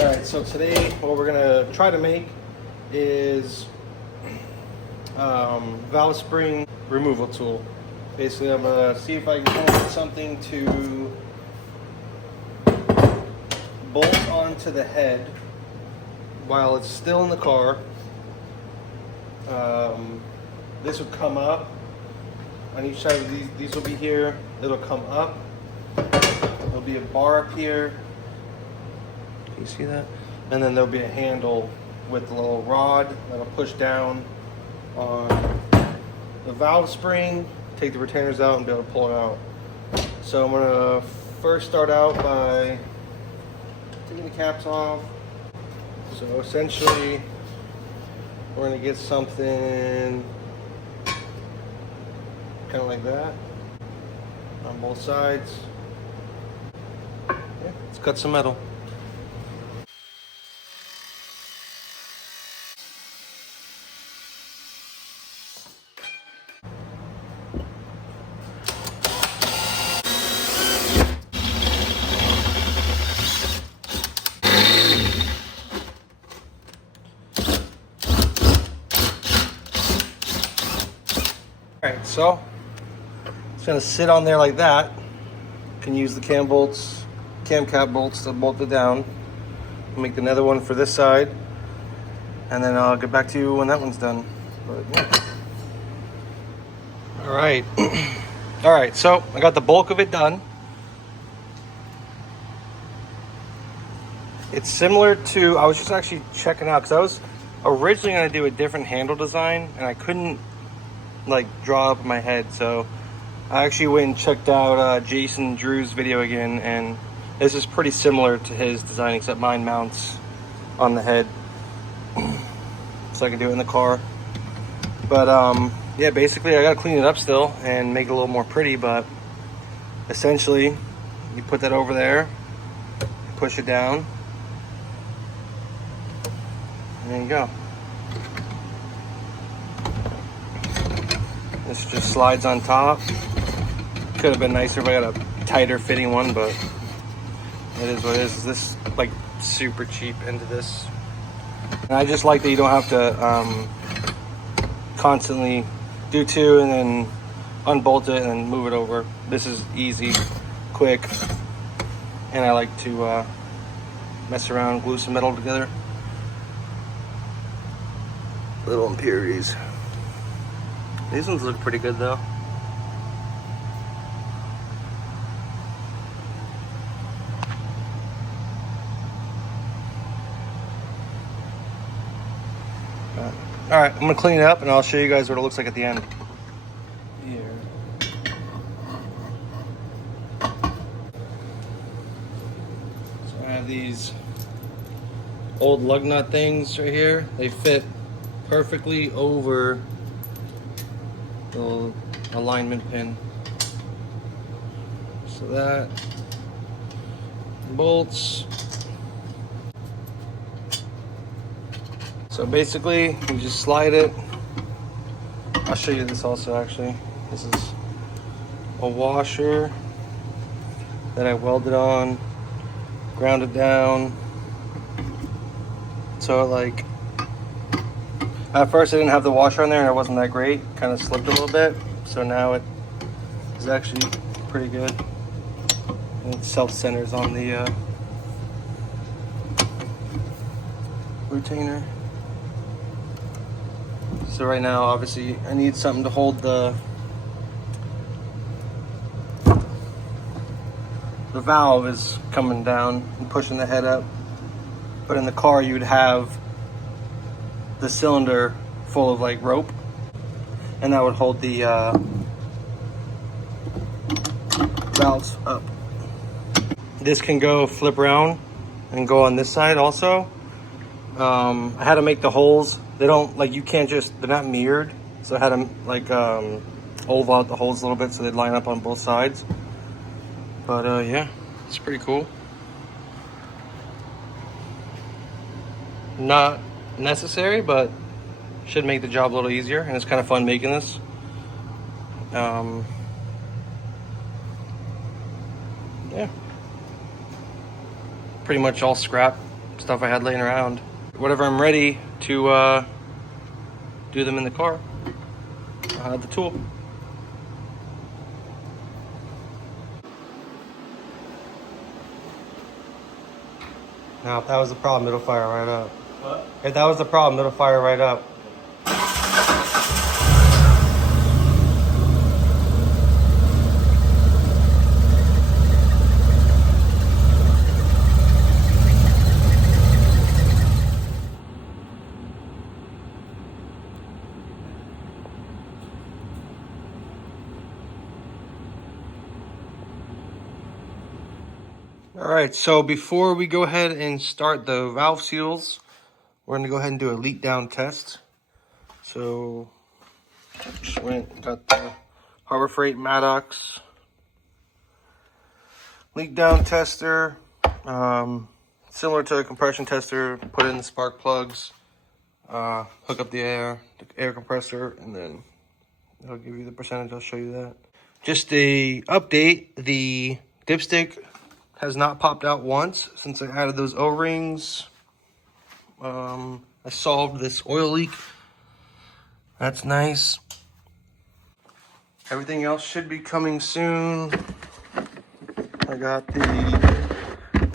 Alright, so today what we're gonna try to make is valve spring removal tool. Basically, I'm gonna see if I can find something to bolt onto the head while it's still in the car. This would come up on each side of these will be here. It'll come up. There'll be a bar up here. Can you see that? And then there'll be a handle with a little rod that'll push down on the valve spring, take the retainers out, and be able to pull it out. So I'm gonna first start out by taking the caps off. So essentially, we're gonna get something kind of like that on both sides. Yeah, let's cut some metal. Alright, so it's gonna sit on there like that. You can use the cam cap bolts to bolt it down. Make another one for this side, and then I'll get back to you when that one's done. But, yeah. Alright. Alright, so I got the bulk of it done. It's similar to, I was just actually checking out, because I was originally going to do a different handle design, and I couldn't like draw up in my head, so I actually went and checked out Jason Drew's video again, and this is pretty similar to his design, except mine mounts on the head, so I can do it in the car. But yeah, basically I gotta clean it up still and make it a little more pretty, but essentially you put that over there, push it down, and there you go. This just slides on top. Could have been nicer if I got a tighter fitting one, but it is what it is. This like super cheap into this. And I just like that you don't have to constantly do two and then unbolt it and then move it over. This is easy, quick, and I like to mess around, glue some metal together. Little impurities. These ones look pretty good though. Alright, I'm gonna clean it up and I'll show you guys what it looks like at the end. Here. So I have these old lug nut things right here. They fit perfectly over the alignment pin. So that bolts. So basically you just slide it. I'll show you this also actually. This is a washer that I welded on, ground it down. So like at first I didn't have the washer on there and it wasn't that great. Kind of slipped a little bit. So now it is actually pretty good. And it self-centers on the retainer. So right now, obviously, I need something to hold the valve is coming down and pushing the head up. But in the car, you'd have the cylinder full of like rope, and that would hold the valves up. This can go flip around and go on this side also. I had to make the holes. They don't like, you can't just, they're not mirrored, so I had to like oval out the holes a little bit so they'd line up on both sides. But yeah, it's pretty cool. Not necessary, but should make the job a little easier, and it's kind of fun making this. Yeah, pretty much all scrap stuff I had laying around. Whatever I'm ready to do them in the car, I have the tool. Now, if that was the problem, it'll fire right up. What? If that was the problem, it'll fire right up. All right, so before we go ahead and start the valve seals, we're gonna go ahead and do a leak down test. So, just got the Harbor Freight Maddox leak down tester, similar to a compression tester. Put in the spark plugs, hook up the air compressor, and then it'll give you the percentage. I'll show you that. Just a update, the dipstick has not popped out once since I added those O-rings. I solved this oil leak. That's nice. Everything else should be coming soon. I got the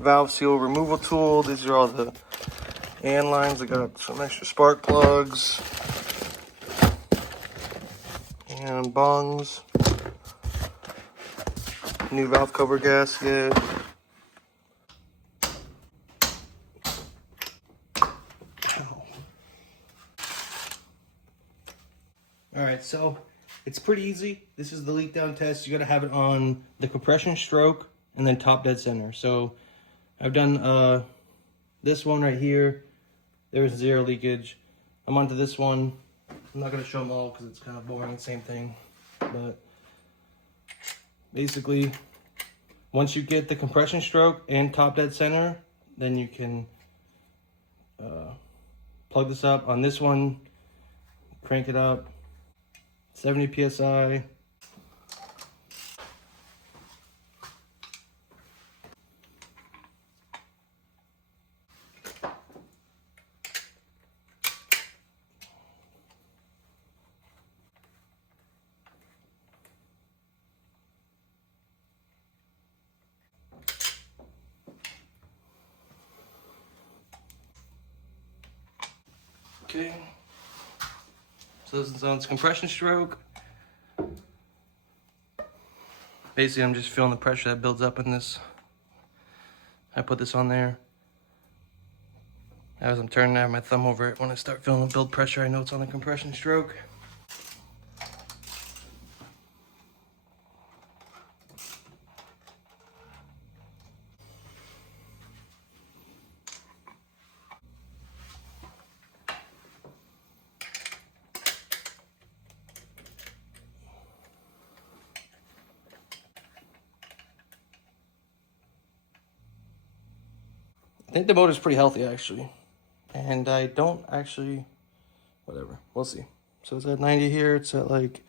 valve seal removal tool. These are all the AN lines. I got some extra spark plugs and bungs. New valve cover gasket. All right, so it's pretty easy. This is the leak down test. You gotta have it on the compression stroke and then top dead center. So I've done this one right here. There was 0 leakage. I'm onto this one. I'm not gonna show them all because it's kind of boring, same thing. But basically, once you get the compression stroke and top dead center, then you can plug this up. On this one, crank it up. 70 psi. Okay. So this is on its compression stroke. Basically, I'm just feeling the pressure that builds up in this. I put this on there. As I'm turning, I have my thumb over it. When I start feeling the build pressure, I know it's on the compression stroke. I think the motor's pretty healthy, actually. And I don't actually, whatever, we'll see. So it's at 90 here, it's at like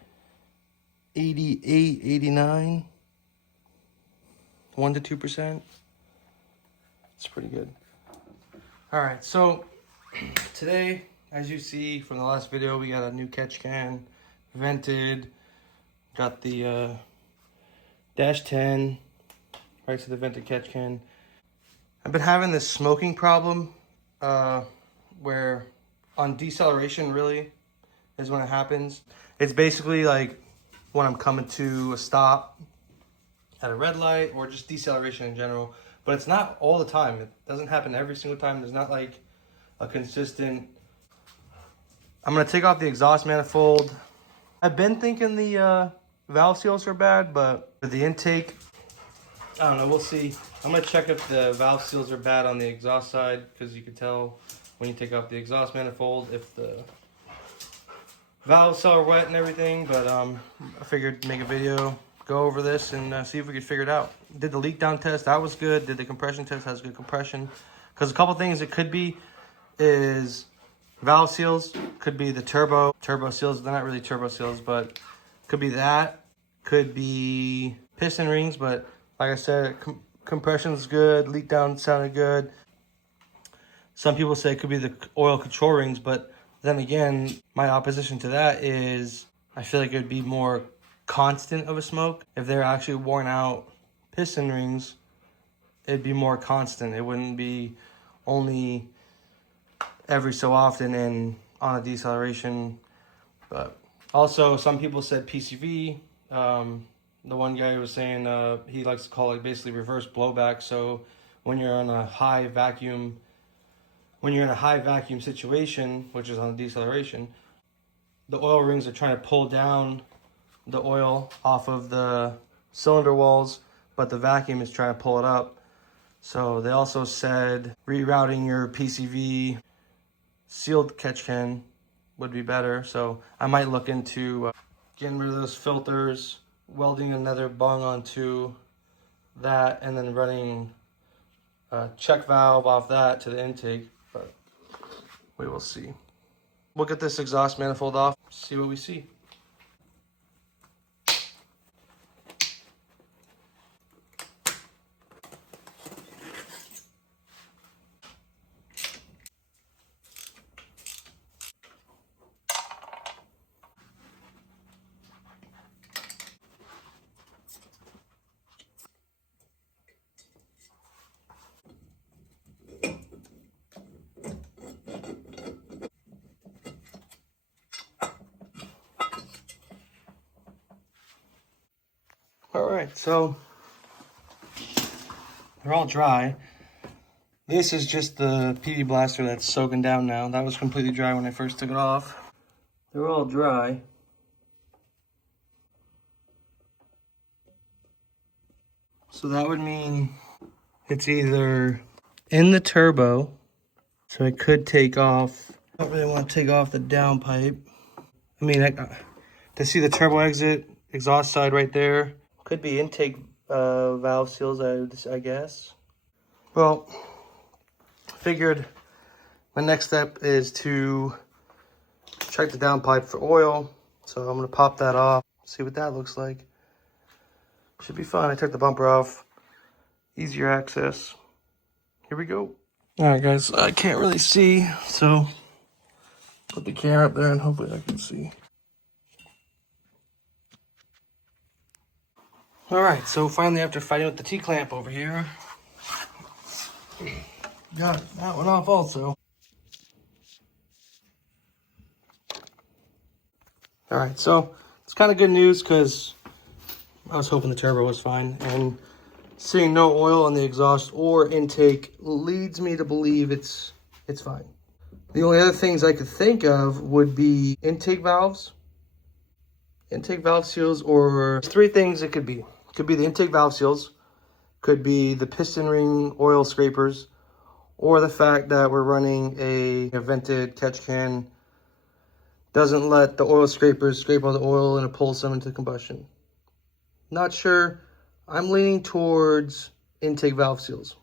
88, 89, 1 to 2%. It's pretty good. All right, so today, as you see from the last video, we got a new catch can, vented, got the dash 10, right to the vented catch can. I've been having this smoking problem where on deceleration really is when it happens. It's basically like when I'm coming to a stop at a red light or just deceleration in general, but it's not all the time. It doesn't happen every single time. There's not like a consistent. I'm gonna take off the exhaust manifold. I've been thinking the valve seals are bad, but the intake, I don't know, we'll see. I'm gonna check if the valve seals are bad on the exhaust side, because you can tell when you take off the exhaust manifold if the valves are wet and everything. But I figured make a video, go over this and see if we could figure it out. Did the leak down test, that was good. Did the compression test, has good compression. Because a couple things it could be is valve seals, could be the turbo seals. They're not really turbo seals, but could be that. Could be piston rings, but like I said, compression's good, leak down sounded good. Some people say it could be the oil control rings, but then again, my opposition to that is I feel like it would be more constant of a smoke. If they're actually worn out piston rings, it'd be more constant. It wouldn't be only every so often and on a deceleration. But also, some people said PCV. The one guy was saying he likes to call it basically reverse blowback. So when you're in a high vacuum situation, which is on deceleration, the oil rings are trying to pull down the oil off of the cylinder walls, but the vacuum is trying to pull it up. So they also said rerouting your PCV sealed catch can would be better. So I might look into getting rid of those filters, welding another bung onto that, and then running a check valve off that to the intake. But we will see. We'll get this exhaust manifold off, see what we see. All right, so they're all dry. This is just the PV blaster that's soaking down now. That was completely dry when I first took it off. They're all dry. So that would mean it's either in the turbo, so it could take off. I don't really want to take off the downpipe. I mean, to see the turbo exit, exhaust side right there. Could be intake valve seals, I guess. Well, figured my next step is to check the downpipe for oil. So I'm going to pop that off, see what that looks like. Should be fine. I took the bumper off. Easier access. Here we go. All right, guys. I can't really see, so put the camera up there and hopefully I can see. All right, so finally after fighting with the T-clamp over here, got that one off also. All right, so it's kind of good news because I was hoping the turbo was fine, and seeing no oil on the exhaust or intake leads me to believe it's fine. The only other things I could think of would be intake valve seals, or three things it could be. It could be the intake valve seals, could be the piston ring oil scrapers, or the fact that we're running a vented catch can doesn't let the oil scrapers scrape all the oil and it pulls them into combustion. Not sure. I'm leaning towards intake valve seals.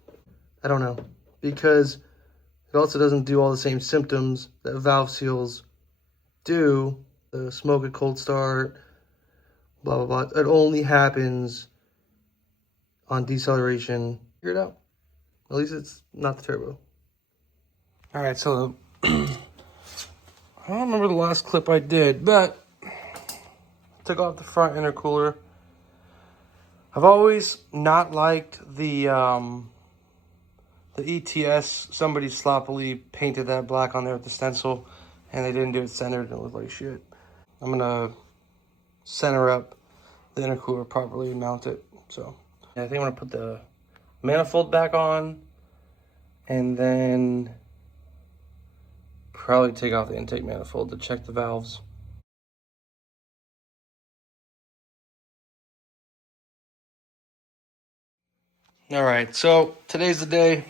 I don't know, because it also doesn't do all the same symptoms that valve seals do. The smoke at cold start, blah, blah, blah. It only happens on deceleration. Figure it out. At least it's not the turbo. All right, so I don't remember the last clip I did, but took off the front intercooler. I've always not liked the ETS. Somebody sloppily painted that black on there with the stencil, and they didn't do it centered, and it looked like shit. I'm gonna center up the intercooler properly and mount it. So I think I'm gonna put the manifold back on, and then probably take off the intake manifold to check the valves. All right, so today's the day.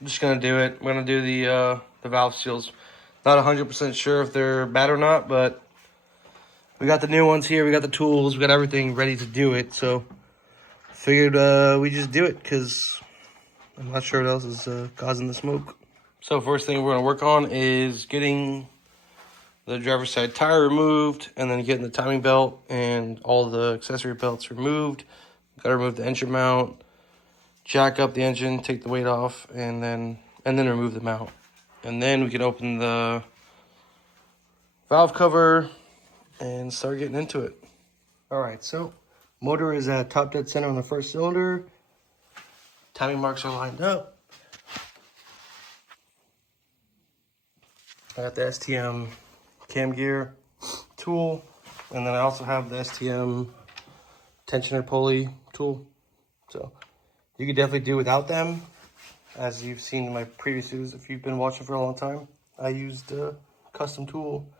I'm just gonna do it. We're gonna do the valve seals. Not 100% sure if they're bad or not, but we got the new ones here. We got the tools. We got everything ready to do it. So figured we just do it because I'm not sure what else is causing the smoke. So first thing we're gonna work on is getting the driver's side tire removed, and then getting the timing belt and all the accessory belts removed. Gotta remove the engine mount, jack up the engine, take the weight off, and then and then remove the mount. And then we can open the valve cover and start getting into it. All right, so motor is at top dead center on the first cylinder. Timing marks are lined up. I got the STM cam gear tool, and then I also have the STM tensioner pulley tool. So you could definitely do without them. As you've seen in my previous videos, if you've been watching for a long time, I used a custom tool.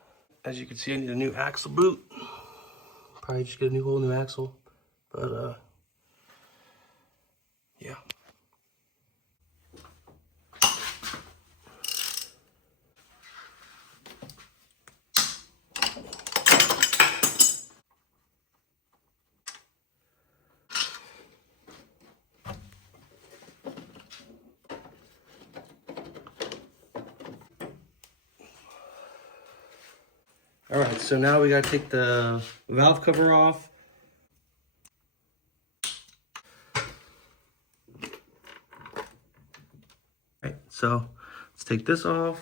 As you can see, I need a new axle boot. Probably just get a whole new axle, but yeah. All right, so now we gotta take the valve cover off. All right, so let's take this off.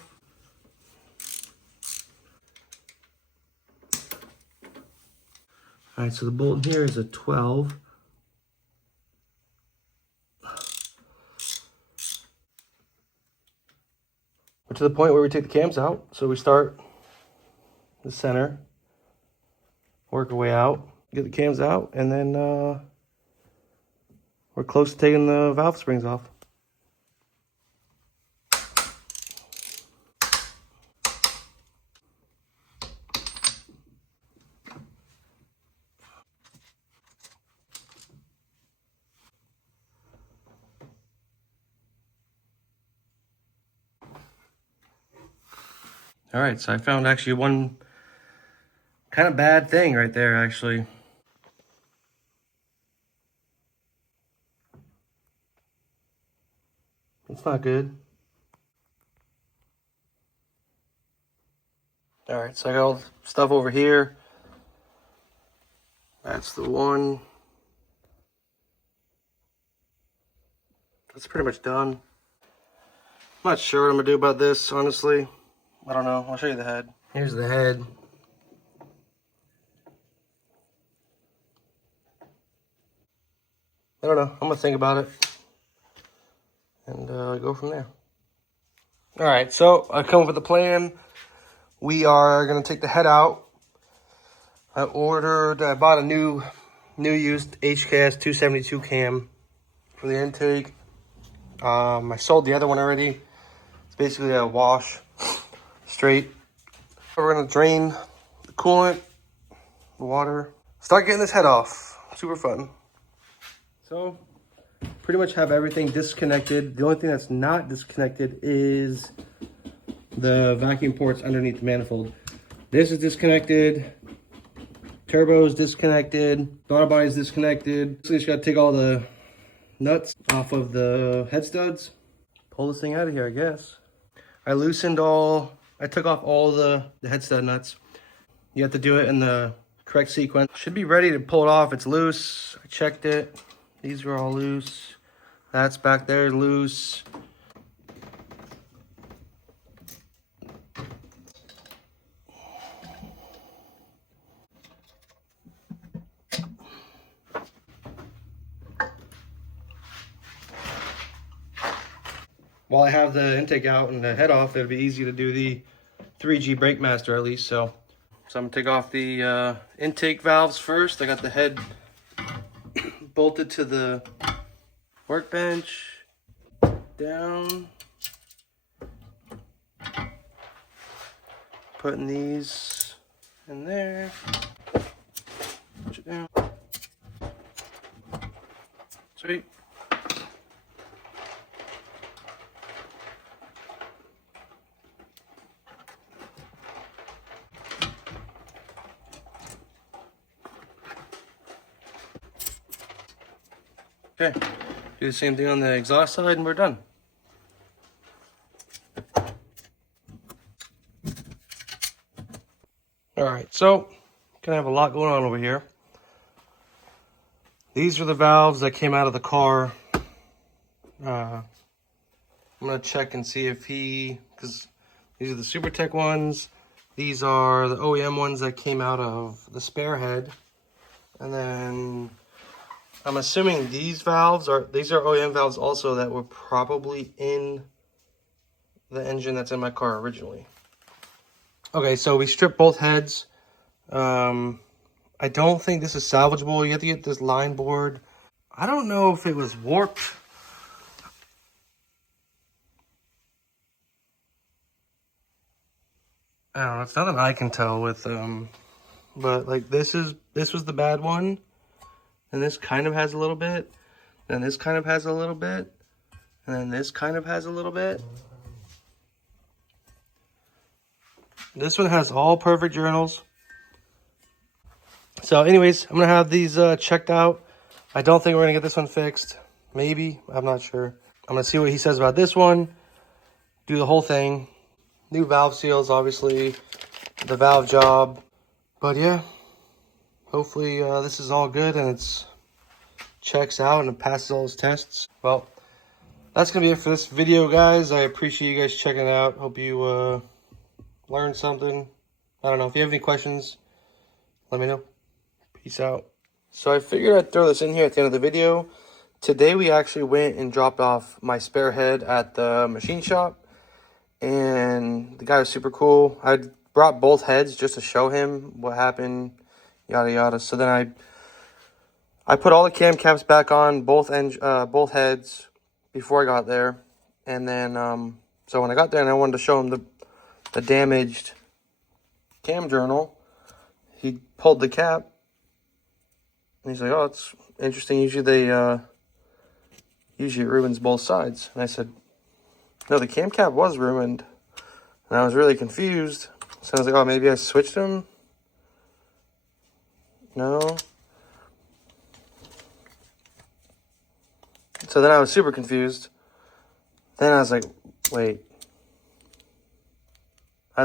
All right, so the bolt here is a 12. We're to the point where we take the cams out. So we start the center, work our way out, get the cams out, and then we're close to taking the valve springs off. All right, so I found actually one kind of bad thing right there, actually. It's not good. All right, so I got all the stuff over here. That's the one. That's pretty much done. I'm not sure what I'm gonna do about this, honestly. I don't know. I'll show you the head. Here's the head. I don't know. I'm gonna think about it and go from there. All right, so I come up with a plan. We are gonna take the head out. I bought a new used HKS 272 cam for the intake. I sold the other one already. It's basically a wash straight. We're gonna drain the coolant, the water, start getting this head off. Super fun. So pretty much have everything disconnected. The only thing that's not disconnected is the vacuum ports underneath the manifold. This is disconnected. Turbo is disconnected. Throttle body is disconnected. So you just gotta take all the nuts off of the head studs. Pull this thing out of here, I guess. I took off all the head stud nuts. You have to do it in the correct sequence. Should be ready to pull it off. It's loose. I checked it. These were all loose. That's back there loose. While I have the intake out and the head off, it'll be easy to do the 3G brake master at least. So I'm gonna take off the intake valves first. I got the head bolted to the workbench. Down. Putting these in there. Push it down. Sweet. Okay, do the same thing on the exhaust side and we're done. All right, so gonna have a lot going on over here. These are the valves that came out of the car I'm gonna check and see if because these are the Super Tech ones. These are the OEM ones that came out of the spare head. And then I'm assuming these are OEM valves also that were probably in the engine that's in my car originally. Okay, so we stripped both heads. I don't think this is salvageable. You have to get this line board. I don't know if it was warped. I don't know. It's nothing I can tell with but like this was the bad one, and this kind of has a little bit, and this kind of has a little bit, and then this kind of has a little bit. This one has all perfect journals. So anyways, I'm gonna have these checked out. I don't think we're gonna get this one fixed. Maybe, I'm not sure. I'm gonna see what he says about this one. Do the whole thing. New valve seals, obviously. The valve job. But yeah, hopefully this is all good and it's checks out and it passes all its tests. Well, that's gonna be it for this video, guys. I appreciate you guys checking it out. Hope you learned something. I don't know, if you have any questions, let me know. Peace out. So I figured I'd throw this in here at the end of the video. Today we actually went and dropped off my spare head at the machine shop, and the guy was super cool. I brought both heads just to show him what happened, yada yada. So then I put all the cam caps back on both heads before I got there, and then so when I got there and I wanted to show him the damaged cam journal, he pulled the cap and he's like, "Oh, it's interesting. Usually it ruins both sides." And I said, "No, the cam cap was ruined." And I was really confused. So I was like, "Oh, maybe I switched them." No. So then I was super confused. Then I was like, wait. I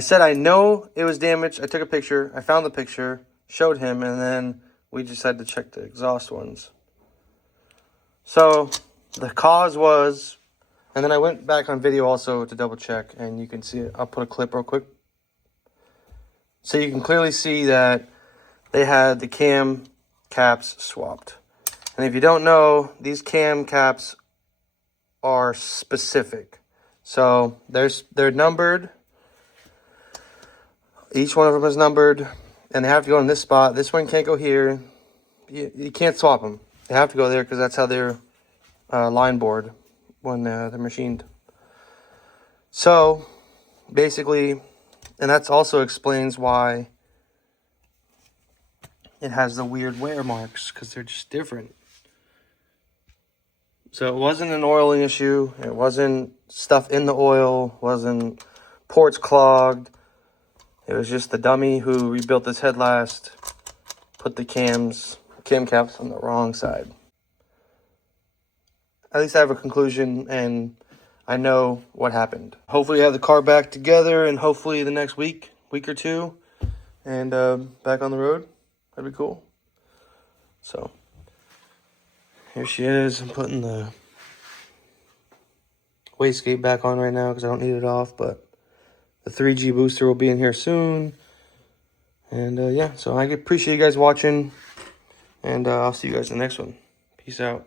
said, I know it was damaged. I took a picture. I found the picture, showed him, and then we just had to check the exhaust ones. So the cause was, and then I went back on video also to double check, and you can see it. I'll put a clip real quick. So you can clearly see that they had the cam caps swapped. And if you don't know, these cam caps are specific. So they're numbered. Each one of them is numbered, and they have to go in this spot. This one can't go here. You can't swap them. They have to go there because that's how they're line board when they're machined. So basically, and that also explains why it has the weird wear marks, because they're just different. So it wasn't an oiling issue. It wasn't stuff in the oil. Wasn't ports clogged. It was just the dummy who rebuilt this head last put the cam caps on the wrong side. At least I have a conclusion and I know what happened. Hopefully I have the car back together, and hopefully the next week or two, and back on the road. That'd be cool. So here she is. I'm putting the wastegate back on right now because I don't need it off, but the 3G booster will be in here soon. And yeah, so I appreciate you guys watching, and I'll see you guys in the next one. Peace out.